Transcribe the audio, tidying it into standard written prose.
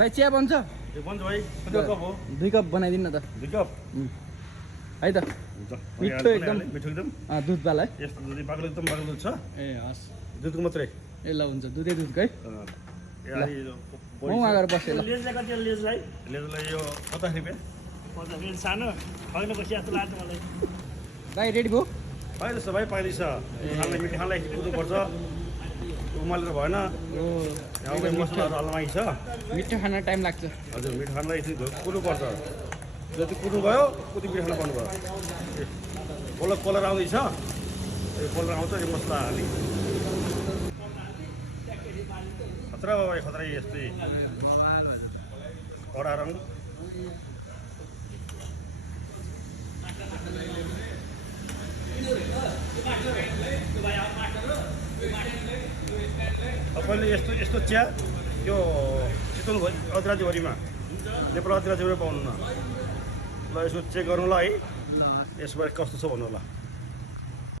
भाइ चिया बन्छ ए बन्छ भाइ कति कप हो 2 कप बनाइदिनु न त 2 कप है त हुन्छ मिठो एकदम मिठो एकदम दुधवाला है यस्तो दुध बाक्लो एकदम बाक्लो दुध छ ए हस् दुधको मात्रै ए ल हुन्छ दुधै दुधकै ए अलि म उहाँ गएर बसेँ ल लेजलाई कति हो लेजलाई लेजलाई यो 50 रुपैयाँ 50 रुपियाँ सानो खैनो कसी जस्तो लाग्छ मलाई भाइ रेडी भयो पाइले छ भाइ पाइले छ खानलाई मिठो खानलाई कुद्नुपर्छ उमालेर भएन ओ यहाँ मसलाहरू हाल्न छ मिठो खाना टाइम लाग्छ हजुर मिठो खानलाई एकछिन कुद्नुपर्छ जति कुद्नु भयो उति मिठो खाना पाउनु भयो कलर आउँदैछ यो कलर आउँछ यो मसला हाली खतरा भयो भाइ खतरा यस्तै कडा रङ पहिले यस्तो यस्तो चिया यो चितवन अधिराज्यभरिमा नेपाल अधिराज्यभरि पाउनु न ल यसो चेक गरौँ ल है यसबाट कस्तो छ भन्नु होला